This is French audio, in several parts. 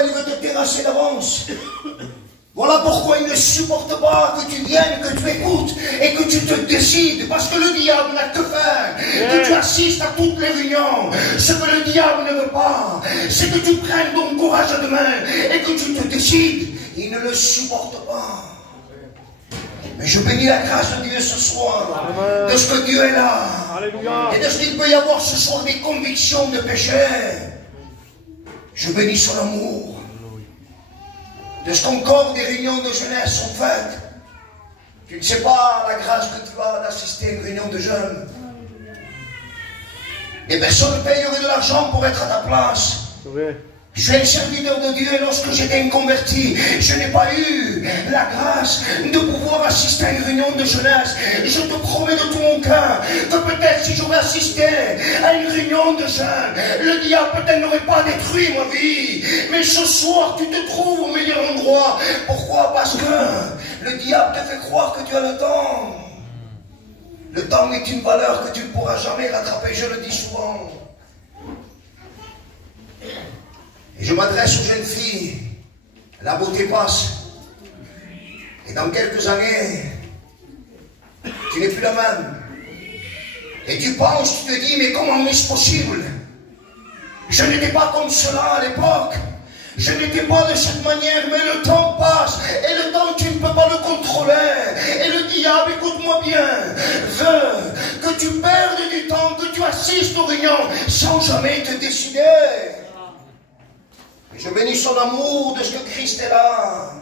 pourquoi il veut te terrasser d'avance. Voilà pourquoi il ne supporte pas que tu viennes, que tu écoutes et que tu te décides. Parce que le diable n'a que faire que tu assistes à toutes les réunions. Ce que le diable ne veut pas, c'est que tu prennes ton courage à deux mains et que tu te décides. Il ne le supporte pas. Mais je bénis la grâce de Dieu ce soir, de ce que Dieu est là. Alléluia. Et de ce qu'il peut y avoir ce soir des convictions de péché. Je bénis son amour. De ce qu'encore des réunions de jeunesse sont faites. Tu ne sais pas la grâce que tu as d'assister à une réunion de jeunes. Les personnes payeraient de l'argent pour être à ta place. Je suis un serviteur de Dieu et lorsque j'étais converti, je n'ai pas eu la grâce de pouvoir assister à une réunion de jeunesse. Je te promets de tout mon cœur que peut-être si j'aurais assisté à une réunion de jeunes, le diable peut-être n'aurait pas détruit ma vie. Mais ce soir, tu te trouves au meilleur endroit. Pourquoi? Parce que le diable te fait croire que tu as le temps. Le temps est une valeur que tu ne pourras jamais rattraper, je le dis souvent. Et je m'adresse aux jeunes filles. La beauté passe. Et dans quelques années, tu n'es plus la même. Et tu penses, tu te dis, mais comment est-ce possible? Je n'étais pas comme cela à l'époque. Je n'étais pas de cette manière, mais le temps passe. Et le temps, tu ne peux pas le contrôler. Et le diable, écoute-moi bien, veut que tu perdes du temps, que tu assistes aux réunions sans jamais te décider. Je bénis son amour de ce que Christ est là.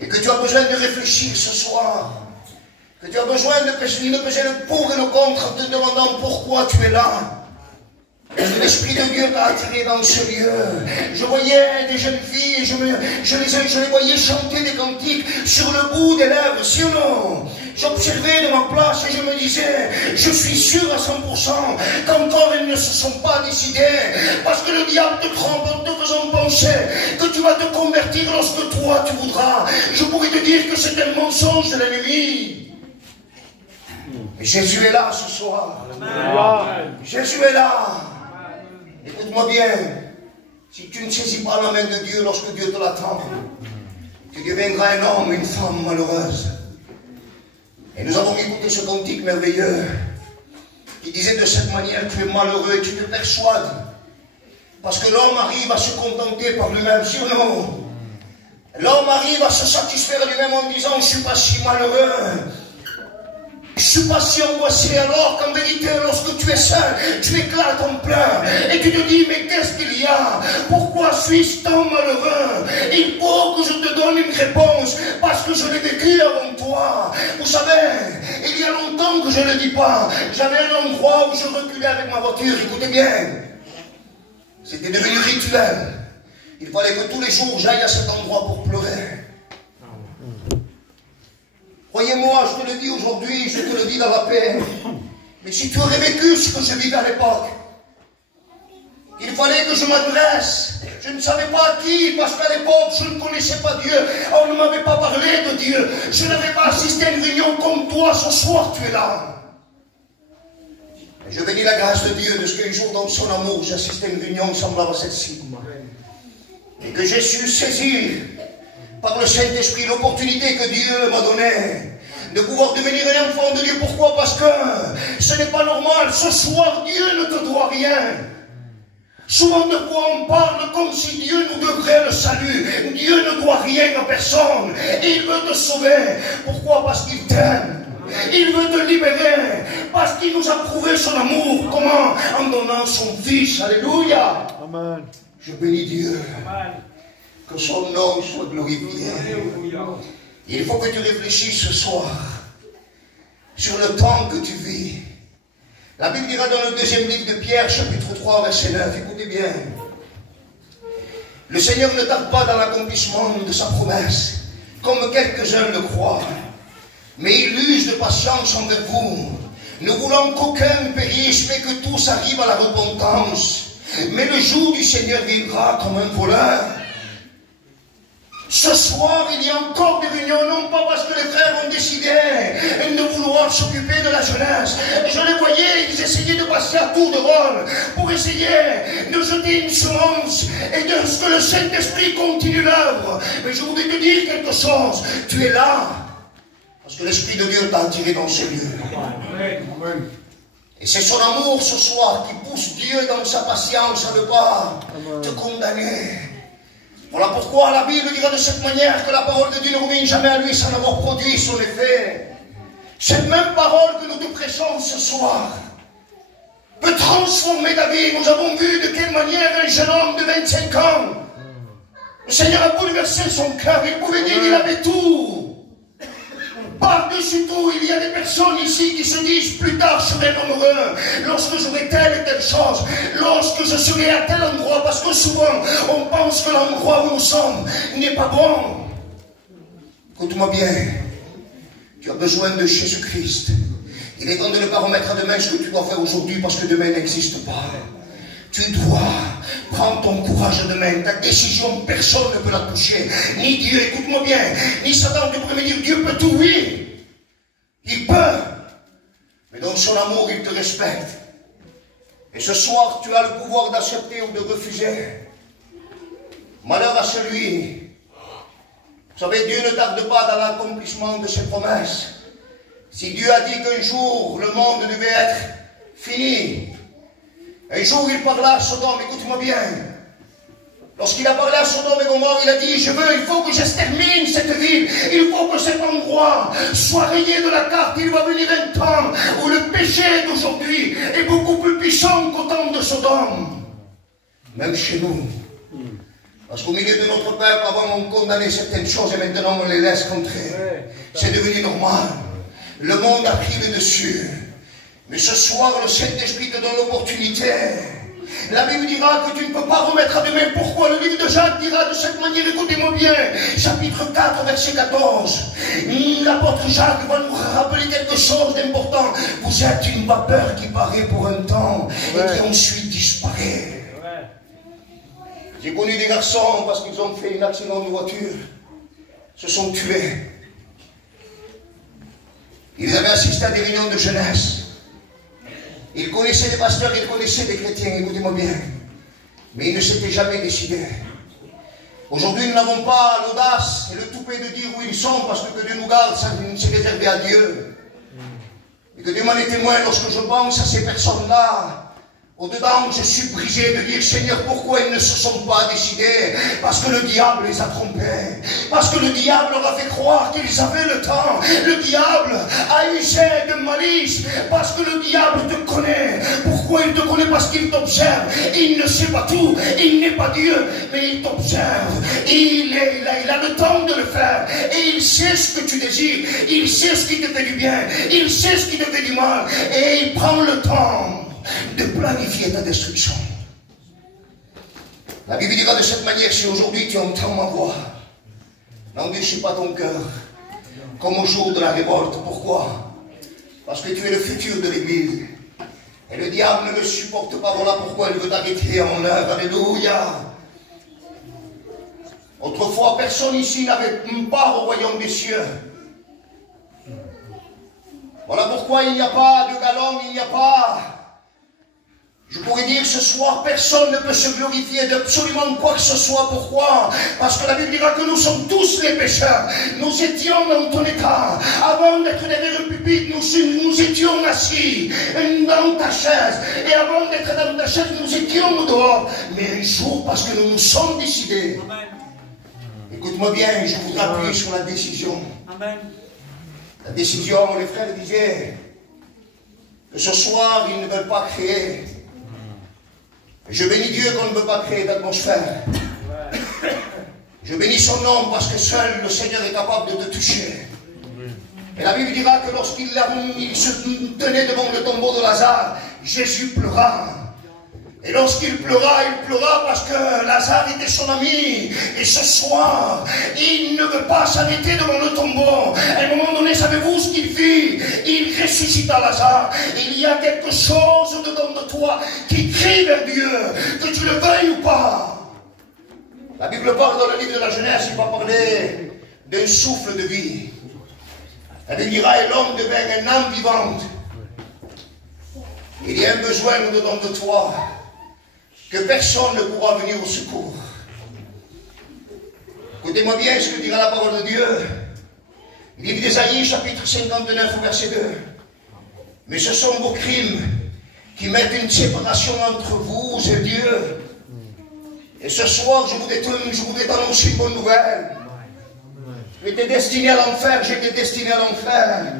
Et que tu as besoin de réfléchir ce soir. Que tu as besoin de peser le pour et le contre en te demandant pourquoi tu es là. Et l'Esprit de Dieu t'a attiré dans ce lieu. Je voyais des jeunes filles et je les voyais chanter des cantiques sur le bout des lèvres, si ou non? J'observais de ma place et je me disais, je suis sûr à 100% qu'encore elles ne se sont pas décidées. Parce que le diable te trompe en te faisant penser que tu vas te convertir lorsque toi tu voudras. Je pourrais te dire que c'est un mensonge de l'ennemi. Mais Jésus est là ce soir. Amen. Jésus est là. Écoute-moi bien. Si tu ne saisis pas la main de Dieu lorsque Dieu te l'attend, tu deviendras un homme, une femme malheureuse. Et nous avons écouté ce cantique merveilleux qui disait de cette manière, tu es malheureux et tu te persuades. Parce que l'homme arrive à se contenter par lui-même, si ou non? L'homme arrive à se satisfaire lui-même en disant, je ne suis pas si malheureux. Je ne suis pas si angoissé, alors qu'en vérité, lorsque tu es seul, tu éclates en pleurs. Et tu te dis, mais qu'est-ce qu'il y a? Pourquoi suis-je tant malheureux? Il faut que je te donne une réponse, parce que je l'ai vécu avant toi. Vous savez, il y a longtemps que je ne le dis pas. J'avais un endroit où je reculais avec ma voiture, écoutez bien. C'était devenu rituel. Il fallait que tous les jours j'aille à cet endroit pour pleurer. Croyez-moi, je te le dis aujourd'hui, je te le dis dans la paix. Mais si tu aurais vécu ce que je vivais à l'époque, il fallait que je m'adresse. Je ne savais pas à qui, parce qu'à l'époque, je ne connaissais pas Dieu. On ne m'avait pas parlé de Dieu. Je n'avais pas assisté à une réunion comme toi. Ce soir, tu es là. Et je bénis la grâce de Dieu de ce qu'un jour, dans son amour, j'assistais à une réunion semblable à celle-ci. Et que j'ai su saisir par le Saint-Esprit l'opportunité que Dieu m'a donnée de pouvoir devenir un enfant de Dieu. Pourquoi? Parce que ce n'est pas normal. Ce soir, Dieu ne te doit rien. Souvent de fois on parle comme si Dieu nous devrait le salut. Dieu ne doit rien à personne. Et il veut te sauver. Pourquoi? Parce qu'il t'aime. Il veut te libérer. Parce qu'il nous a prouvé son amour. Comment? En donnant son Fils. Alléluia. Amen. Je bénis Dieu. Amen. Que son nom soit glorifié. Il faut que tu réfléchisses ce soir sur le temps que tu vis. La Bible dira dans le deuxième livre de Pierre, chapitre 3, verset 9, écoutez bien. Le Seigneur ne tarde pas dans l'accomplissement de sa promesse, comme quelques-uns le croient. Mais il use de patience envers vous, ne voulant qu'aucun périsse, mais que tous arrivent à la repentance. Mais le jour du Seigneur viendra comme un voleur. Ce soir, il y a encore des réunions, non pas parce que les frères ont décidé de vouloir s'occuper de la jeunesse. Je les voyais, ils essayaient de passer à tour de rôle pour essayer de jeter une semence et de ce que le Saint-Esprit continue l'œuvre. Mais je voudrais te dire quelque chose. Tu es là parce que l'Esprit de Dieu t'a attiré dans ce lieu. Et c'est son amour ce soir qui pousse Dieu dans sa patience à ne pas te condamner. Voilà pourquoi la Bible dira de cette manière que la parole de Dieu ne revient jamais à lui sans avoir produit son effet. Cette même parole que nous te prêchons ce soir peut transformer ta vie. Nous avons vu de quelle manière un jeune homme de 25 ans, le Seigneur a bouleversé son cœur. Il pouvait dire qu'il avait tout. Par-dessus tout, il y a des personnes ici qui se disent plus tard je serai heureux, lorsque j'aurai telle et telle chose, lorsque je serai à tel endroit, parce que souvent on pense que l'endroit où nous sommes n'est pas bon. Écoute-moi bien, tu as besoin de Jésus-Christ. Il est temps de ne pas remettre à demain ce que tu dois faire aujourd'hui parce que demain n'existe pas. Tu dois prendre ton courage demain. Ta décision, personne ne peut la toucher. Ni Dieu, écoute-moi bien. Ni Satan, tu pourrais me dire, Dieu peut tout, oui. Il peut. Mais dans son amour, il te respecte. Et ce soir, tu as le pouvoir d'accepter ou de refuser. Malheur à celui. Vous savez, Dieu ne tarde pas dans l'accomplissement de ses promesses. Si Dieu a dit qu'un jour, le monde devait être fini, un jour, il parla à Sodome, écoute-moi bien. Lorsqu'il a parlé à Sodome et Gomorrhe, il a dit, il faut que j'extermine cette ville. Il faut que cet endroit soit rayé de la carte. Il va venir un temps où le péché d'aujourd'hui est beaucoup plus puissant qu'au temps de Sodome. Même chez nous. Parce qu'au milieu de notre peuple, avant on condamnait certaines choses et maintenant on les laisse contrer. C'est devenu normal. Le monde a pris le dessus. Mais ce soir, le Saint-Esprit te donne l'opportunité. La Bible dira que tu ne peux pas remettre à demain. Pourquoi? Le livre de Jacques dira de cette manière, écoutez-moi bien, chapitre 4, verset 14. L'apôtre Jacques va nous rappeler quelque chose d'important. Vous êtes une vapeur qui paraît pour un temps et qui ensuite disparaît. J'ai connu des garçons parce qu'ils ont fait un accident de voiture, se sont tués. Ils avaient assisté à des réunions de jeunesse. Ils connaissaient des pasteurs, ils connaissaient des chrétiens, écoutez-moi bien. Mais ils ne s'étaient jamais décidés. Aujourd'hui, nous n'avons pas l'audace et le toupet de dire où ils sont, parce que Dieu nous garde, ça c'est réservé à Dieu. Et que Dieu m'en est témoin lorsque je pense à ces personnes-là. Au-dedans, je suis brisé de dire, Seigneur, pourquoi ils ne se sont pas décidés? Parce que le diable les a trompés. Parce que le diable leur a fait croire qu'ils avaient le temps. Le diable a usé de malice. Parce que le diable te connaît. Pourquoi il te connaît? Parce qu'il t'observe. Il ne sait pas tout. Il n'est pas Dieu. Mais il t'observe. Il a le temps de le faire. Et il sait ce que tu désires. Il sait ce qui te fait du bien. Il sait ce qui te fait du mal. Et il prend le temps de planifier ta destruction. La Bible dira de cette manière, si aujourd'hui tu entends ma voix, n'endurcis pas ton cœur, comme au jour de la révolte. Pourquoi? Parce que tu es le futur de l'Église. Et le diable ne me supporte pas. Voilà pourquoi il veut t'arrêter à mon œuvre. Alléluia. Autrefois, personne ici n'avait part au royaume des cieux. Voilà pourquoi il n'y a pas de galon, il n'y a pas... Je pourrais dire ce soir, personne ne peut se glorifier d'absolument quoi que ce soit. Pourquoi? Parce que la Bible dira que nous sommes tous les pécheurs. Nous étions dans ton état. Avant d'être derrière le pupitre, nous étions assis dans ta chaise. Et avant d'être dans ta chaise, nous étions dehors. Mais un jour, parce que nous nous sommes décidés. Écoute-moi bien, je voudrais appuyer sur la décision. Amen. La décision, les frères disaient que ce soir, ils ne veulent pas créer. Je bénis Dieu qu'on ne veut pas créer d'atmosphère. Je bénis son nom parce que seul le Seigneur est capable de te toucher. Et la Bible dira que lorsqu'il se tenait devant le tombeau de Lazare, Jésus pleura. Et lorsqu'il pleura parce que Lazare était son ami. Et ce soir, il ne veut pas s'arrêter devant le tombeau. À un moment donné, savez-vous ce qu'il fit? Il ressuscita Lazare. Il y a quelque chose dedans de toi qui crie vers Dieu, que tu le veuilles ou pas. La Bible parle dans le livre de la Genèse, il va parler d'un souffle de vie. La Bible dira, et l'homme devient une âme vivante. Il y a un besoin au-dedans de toi que personne ne pourra venir au secours. Écoutez-moi bien ce que dira la parole de Dieu. Livre d'Ésaïe, chapitre 59, verset 2. Mais ce sont vos crimes qui mettent une séparation entre vous et Dieu. Et ce soir, je voudrais t'annoncer une bonne nouvelle. Tu étais destiné à l'enfer, j'étais destiné à l'enfer.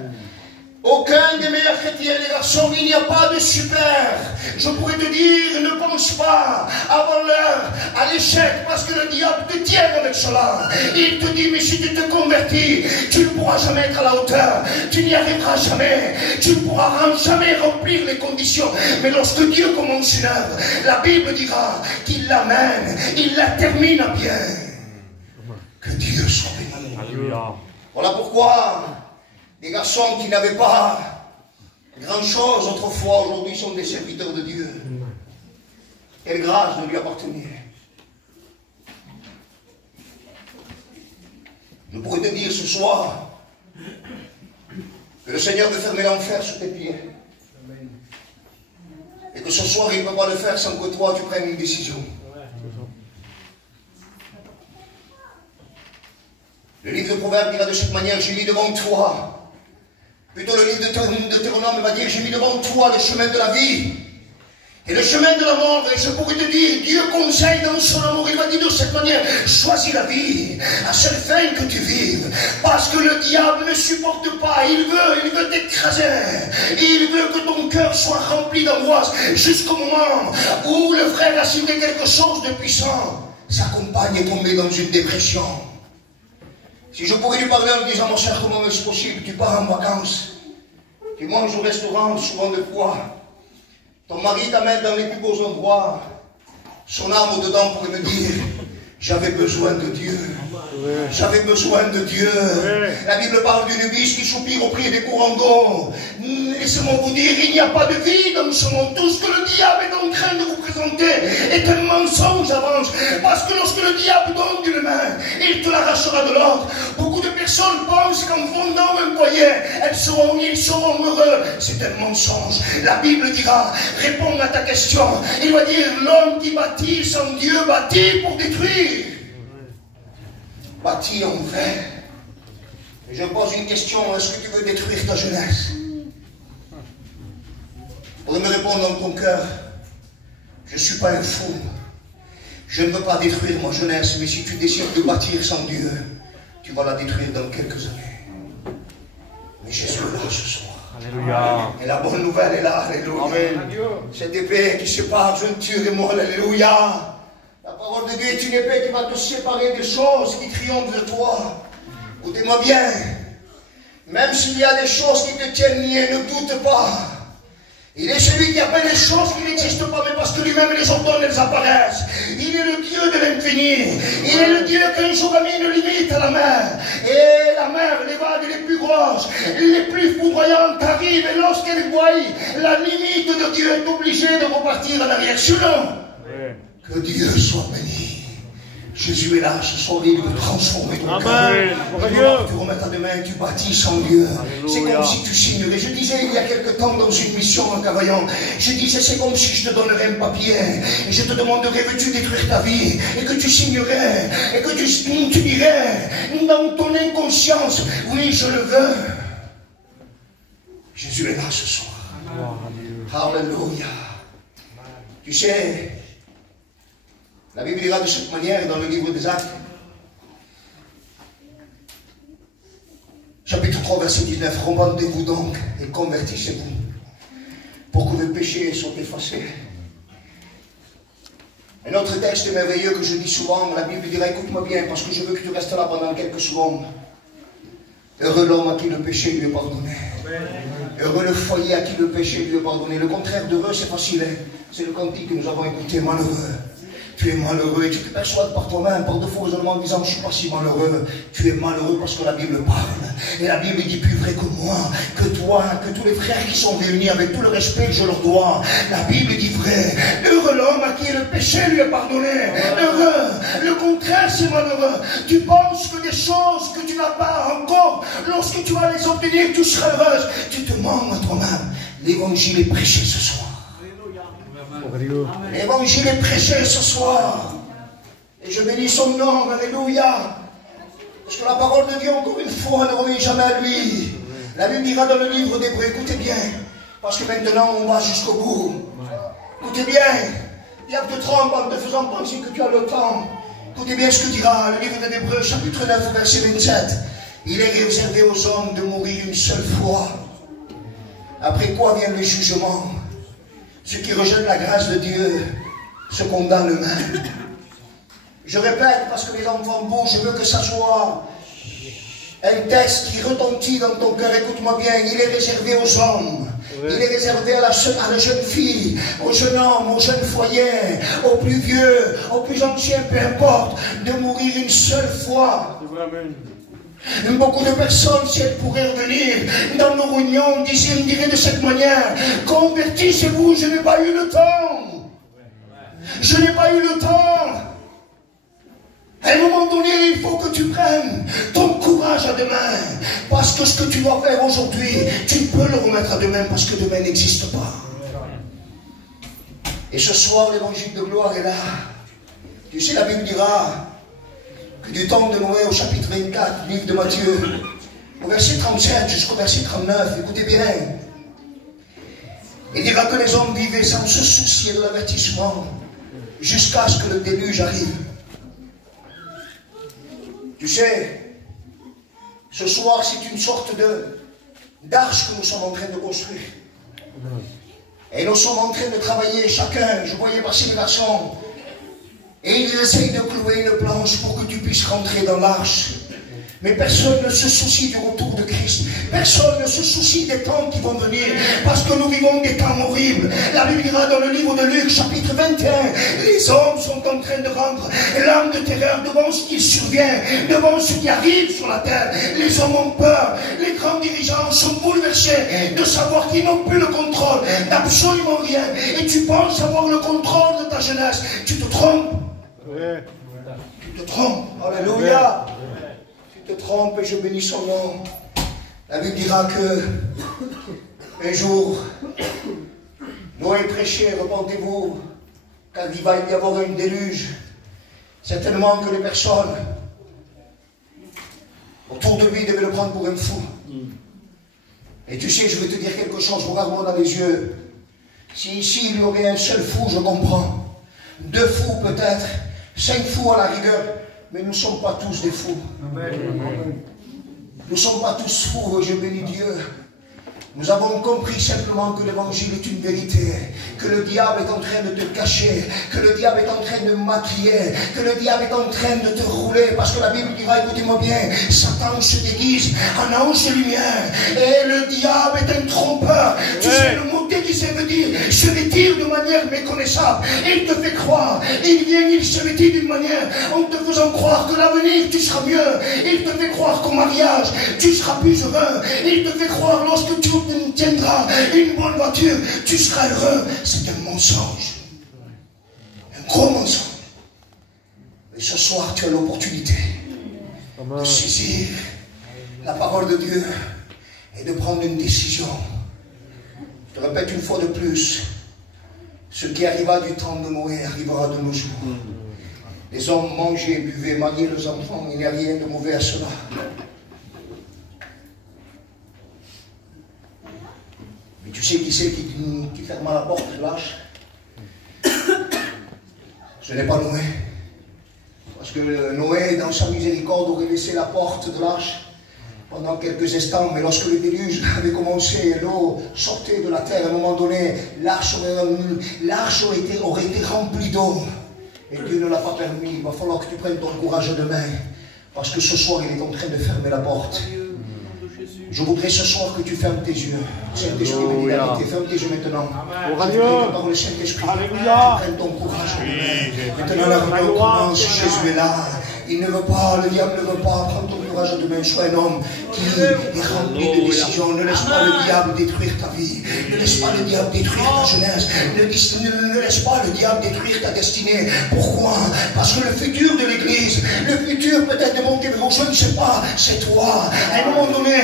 Aucun des meilleurs chrétiens, les garçons, il n'y a pas de super. Je pourrais te dire, ne pense pas avant l'heure à l'échec, parce que le diable te tient avec cela. Il te dit, mais si tu te convertis, tu ne pourras jamais être à la hauteur. Tu n'y arriveras jamais. Tu ne pourras jamais remplir les conditions. Mais lorsque Dieu commence une œuvre, la Bible dira qu'il l'amène, il la termine à bien. Que Dieu soit béni. Alléluia. Voilà pourquoi les garçons qui n'avaient pas grand-chose autrefois, aujourd'hui sont des serviteurs de Dieu. Quelle grâce de lui appartenir. Je pourrais te dire ce soir que le Seigneur veut fermer l'enfer sous tes pieds. Et que ce soir, il ne peut pas le faire sans que toi, tu prennes une décision. Le livre de Proverbes dira de cette manière, j'ai mis devant toi. Plutôt le livre de Deutéronome va dire, j'ai mis devant toi le chemin de la vie et le chemin de la mort. Et je pourrais te dire, Dieu conseille dans son amour, il va dire de cette manière, choisis la vie, à seule fin que tu vives. Parce que le diable ne supporte pas, il veut t'écraser. Il veut que ton cœur soit rempli d'angoisse jusqu'au moment où le frère a signé quelque chose de puissant. Sa compagne est tombée dans une dépression. Si je pourrais lui parler en lui disant, mon cher, comment est-ce possible? Tu pars en vacances, tu manges au restaurant, souvent de poids, ton mari t'amène dans les plus beaux endroits, son âme au-dedans pourrait me dire, j'avais besoin de Dieu. J'avais besoin de Dieu. La Bible parle d'une biche qui soupire au pied des courants d'eau. Laissez-moi vous dire, il n'y a pas de vie dans ce monde. Tout ce que le diable est en train de vous présenter est un mensonge d'avance. Parce que lorsque le diable donne d'une main, il te l'arrachera de l'autre. Beaucoup de personnes pensent qu'en fondant un foyer, ils seront heureux. C'est un mensonge. La Bible dira, réponds à ta question. Il va dire, l'homme qui bâtit sans Dieu bâtit pour détruire. Bâti en vain. Et je pose une question, est-ce que tu veux détruire ta jeunesse? Pour me répondre dans ton cœur, je ne suis pas un fou. Je ne veux pas détruire ma jeunesse, mais si tu décides de bâtir sans Dieu, tu vas la détruire dans quelques années. Mais Jésus est là ce soir. Alléluia. Et la bonne nouvelle est là, alléluia. Amen. Cette épée qui sépare jeune Dieu et moi, alléluia. La parole de Dieu est une épée qui va te séparer des choses qui triomphent de toi. Écoutez-moi bien. Même s'il y a des choses qui te tiennent lié, ne doute pas. Il est celui qui appelle les choses qui n'existent pas, mais parce que lui-même les ordonne, elles apparaissent. Il est le Dieu de l'infini. Il est le Dieu qu'un jour a mis une limite à la mer. Et la mer, les vagues les plus grosses, les plus foudroyantes arrivent. Et lorsqu'elle voit la limite de Dieu, est obligée de repartir en arrière. Sinon, que Dieu soit béni. Jésus est là ce soir, il veut transformer ton cœur. Tu remets ta main, tu bâtis sans Dieu. C'est comme si tu signerais. Je disais il y a quelque temps dans une mission en Cavaillon, je disais c'est comme si je te donnerais un papier et je te demanderais veux-tu détruire ta vie et que tu signerais et que tu dirais dans ton inconscience oui je le veux. Jésus est là ce soir. Alléluia. Tu sais, la Bible dira de cette manière dans le livre des Actes, chapitre 3, verset 19, repentez-vous donc et convertissez-vous pour que le péché soit effacé. Un autre texte merveilleux que je dis souvent, la Bible dira, écoute-moi bien parce que je veux que tu restes là pendant quelques secondes. Heureux l'homme à qui le péché lui est pardonné. Heureux le foyer à qui le péché lui est pardonné. Le contraire d'heureux, c'est facile. C'est le cantique que nous avons écouté, malheureux. Tu es malheureux et tu te persuades par toi-même, par de faux raisonnements en disant je ne suis pas si malheureux. Tu es malheureux parce que la Bible parle. Et la Bible dit plus vrai que moi, que toi, que tous les frères qui sont réunis avec tout le respect que je leur dois. La Bible dit vrai. Heureux l'homme à qui le péché lui est pardonné. Heureux. Le contraire c'est malheureux. Tu penses que des choses que tu n'as pas encore, lorsque tu vas les obtenir, tu seras heureuse. Tu te mens à toi-même. L'évangile est prêché ce soir. L'évangile est prêché ce soir. Et je bénis son nom. Alléluia. Parce que la parole de Dieu, encore une fois, ne revient jamais à lui. La Bible dira dans le livre d'Hébreux, écoutez bien, parce que maintenant on va jusqu'au bout. Écoutez bien, diable te trompe en te faisant penser que tu as le temps. Écoutez bien ce que dira le livre d'Hébreux, chapitre 9, verset 27. Il est réservé aux hommes de mourir une seule fois. Après quoi vient le jugement. Ceux qui rejettent la grâce de Dieu se condamnent eux-mêmes. Je répète, parce que les enfants bougent, je veux que ça soit un texte qui retentit dans ton cœur. Écoute-moi bien, il est réservé aux hommes. Oui. Il est réservé à la jeune fille, au jeune homme, au jeune foyer, aux plus vieux, aux plus anciens, peu importe, de mourir une seule fois. Amen. Beaucoup de personnes, si elles pourraient revenir dans nos réunions, diraient de cette manière, convertissez-vous, je n'ai pas eu le temps. Je n'ai pas eu le temps. À un moment donné, il faut que tu prennes ton courage à demain. Parce que ce que tu dois faire aujourd'hui, tu peux le remettre à demain parce que demain n'existe pas. Et ce soir, l'évangile de gloire est là. Tu sais, la Bible dira que du temps de Noé au chapitre 24, livre de Matthieu, au verset 37 jusqu'au verset 39, écoutez bien. Il dira que les hommes vivaient sans se soucier de l'avertissement jusqu'à ce que le déluge arrive. Tu sais, ce soir, c'est une sorte d'arche que nous sommes en train de construire. Et nous sommes en train de travailler, chacun, je voyais passer les garçons, et ils essayent de clouer une planche pour que tu puisses rentrer dans l'arche. Mais personne ne se soucie du retour de Christ. Personne ne se soucie des temps qui vont venir. Parce que nous vivons des temps horribles. La Bible dira dans le livre de Luc, chapitre 21, les hommes sont en train de rendre l'âme de terreur devant ce qui survient, devant ce qui arrive sur la terre. Les hommes ont peur. Les grands dirigeants sont bouleversés de savoir qu'ils n'ont plus le contrôle d'absolument rien. Et tu penses avoir le contrôle de ta jeunesse. Tu te trompes. Tu te trompes. Alléluia. Te trompe et je bénis son nom. La Bible dira que un jour, Noé prêchait, repentez-vous, car il va y avoir un déluge. Certainement que les personnes autour de lui devaient le prendre pour un fou. Et tu sais, je vais te dire quelque chose, regarde-moi dans les yeux. Si ici il y aurait un seul fou, je comprends. 2 fous peut-être, 5 fous à la rigueur. Mais nous ne sommes pas tous des fous. Amen. Nous ne sommes pas tous fous, je bénis Dieu. Nous avons compris simplement que l'évangile est une vérité, que le diable est en train de te cacher, que le diable est en train de maquiller, que le diable est en train de te rouler, parce que la Bible dira, écoutez-moi bien, Satan se déguise en ange de lumière, et le diable est un trompeur. Tu sais, le mot déguisé veut dire se vêtir de manière méconnaissable. Il te fait croire, il vient, il se vêtit d'une manière en te faisant croire que l'avenir tu seras mieux. Il te fait croire qu'au mariage tu seras plus heureux. Il te fait croire lorsque tu tiendras une bonne voiture, tu seras heureux. C'est un mensonge. Un gros mensonge. Mais ce soir, tu as l'opportunité de saisir la parole de Dieu et de prendre une décision. Je te répète une fois de plus, ce qui arriva du temps de Noé arrivera de nos jours. Les hommes mangeaient, buvaient, mariaient leurs enfants, il n'y a rien de mauvais à cela. Mais tu sais qui c'est qui ferma la porte de l'arche? Ce n'est pas Noé. Parce que Noé, dans sa miséricorde, aurait laissé la porte de l'arche pendant quelques instants, mais lorsque le déluge avait commencé, l'eau sortait de la terre, à un moment donné, l'arche aurait été remplie d'eau. Et Dieu ne l'a pas permis. Il va falloir que tu prennes ton courage demain. Parce que ce soir, il est en train de fermer la porte. Je voudrais ce soir que tu fermes tes yeux. Saint-Esprit, bénis la vérité. Ferme tes yeux maintenant. Par le Saint-Esprit. Prenne ton courage demain. Maintenant, la réunion commence. Jésus est là. Il ne veut pas, le diable ne veut pas. Prends ton courage demain. Sois un homme qui est rempli de décisions. Ne laisse pas le diable détruire ta vie. Ne laisse pas le diable détruire ta jeunesse. Ne laisse pas le diable détruire ta destinée. Pourquoi? Parce que le futur de l'Église Le futur peut-être de monter vers je ne sais pas, c'est toi. À un moment donné,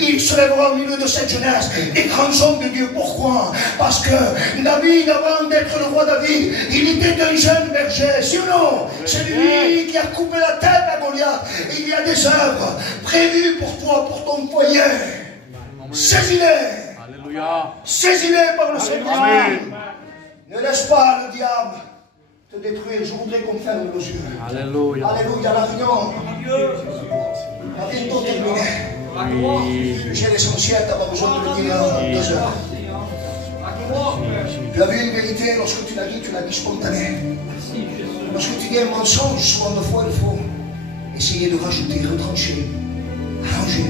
il se lèvera au milieu de cette jeunesse des grands hommes de Dieu. Pourquoi? Parce que David, avant d'être le roi David, il était un jeune berger. Si ou non? C'est lui qui a coupé la tête à Goliath. Et il y a des œuvres prévues pour toi, pour ton foyer. Saisis-les. Alléluia. Saisis-les par le Seigneur. Amen. Ne laisse pas le diable te détruire. Je voudrais qu'on ferme nos yeux. Alléluia. Alléluia. La réunion va bientôt terminer. Oui. J'ai l'essentiel, tu n'as pas besoin de le dire en 2 heures. Tu as vu une vérité, lorsque tu l'as dit spontané. Lorsque tu dis un mensonge, souvent de fois, il faut essayer de rajouter, retrancher, arranger.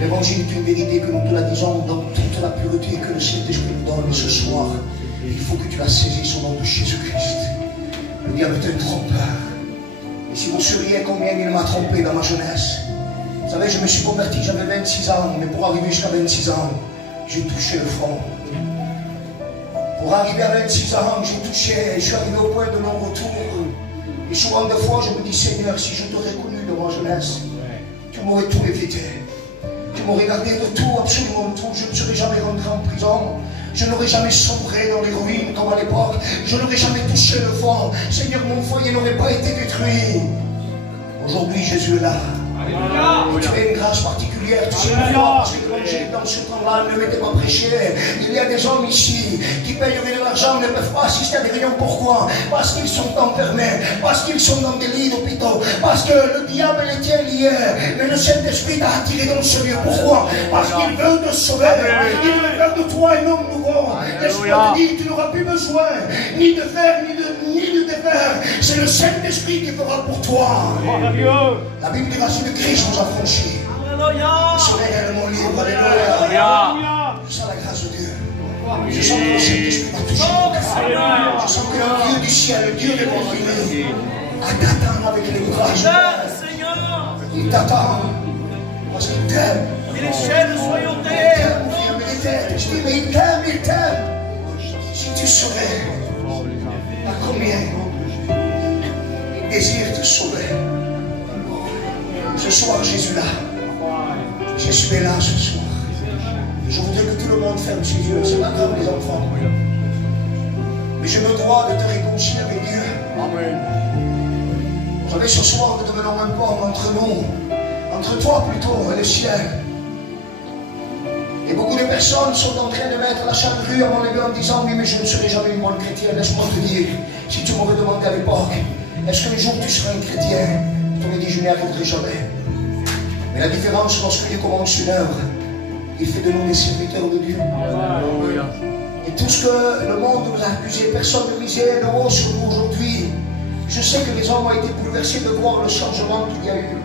L'évangile est une vérité que nous te la disons dans toute la pureté que le Saint-Esprit nous donne ce soir. Il faut que tu la saisisses au nom de Jésus-Christ. Le diable est un trompeur. Et si vous sauriez combien il m'a trompé dans ma jeunesse. Vous savez, je me suis converti, j'avais 26 ans, mais pour arriver jusqu'à 26 ans, j'ai touché le front. Pour arriver à 26 ans, j'ai touché, je suis arrivé au point de non-retour. Et souvent de fois, je me dis, Seigneur, si je t'aurais connu de ma jeunesse, tu m'aurais tout évité. Tu m'aurais gardé de tout, absolument tout. Je ne serais jamais rentré en prison. Je n'aurais jamais sombré dans les ruines comme à l'époque. Je n'aurais jamais touché le fond. Seigneur, mon foyer n'aurait pas été détruit. Aujourd'hui, Jésus est là. Tu as une grâce particulière, tu sais pourquoi? Parce que l'évangile dans ce temps-là ne m'était pas prêché. Il y a des hommes ici qui payeraient de l'argent, ne peuvent pas assister à des réunions. Pourquoi? Parce qu'ils sont enfermés, parce qu'ils sont dans des lits d'hôpitaux, parce que le diable les tient liés. Mais le Saint-Esprit t'a attiré dans ce lieu. Pourquoi? Parce qu'il veut te sauver. Il veut faire de toi un homme nouveau. Laisse-moi te dire, tu n'auras plus besoin ni de faire, ni de défaire. C'est le Saint-Esprit qui fera pour toi. La Bible dira, si le Christ nous a franchis. Le soleil est mon livre. Alléluia. Je sens la grâce de Dieu. Je sens que le Saint-Esprit va toucher ton cœur. Je sens que le Dieu du ciel, le Dieu des monts, t'attend avec les bras. Il t'attend. Parce qu'il t'aime. Et les chaînes soyons Il t'aime, mon frère, mais il t'aime. Je dis, mais il t'aime, il t'aime. Si tu saurais à combien il désire te sauver. Ce soir, Jésus là. Jésus est là ce soir. Je voudrais que tout le monde ferme ses yeux. C'est pas grave, les enfants. Mais je me dois de te réconcilier avec Dieu. Amen. Vous savez, ce soir, nous devenons un pont entre nous, entre toi plutôt et le ciel. Et beaucoup de personnes sont en train de mettre la charrue à mon égard en disant, oui, mais je ne serai jamais une bonne chrétienne. Laisse-moi te dire, si tu m'aurais demandé à l'époque, est-ce qu'un jour tu seras un chrétien? Je t'aurais dit, je n'y arriverai jamais. Mais la différence, lorsque Dieu commence une œuvre, il fait de nous des serviteurs de Dieu. Alléluia. Et tout ce que le monde nous a accusé, personne ne misait le haut sur nous aujourd'hui. Je sais que les hommes ont été bouleversés de voir le changement qu'il y a eu.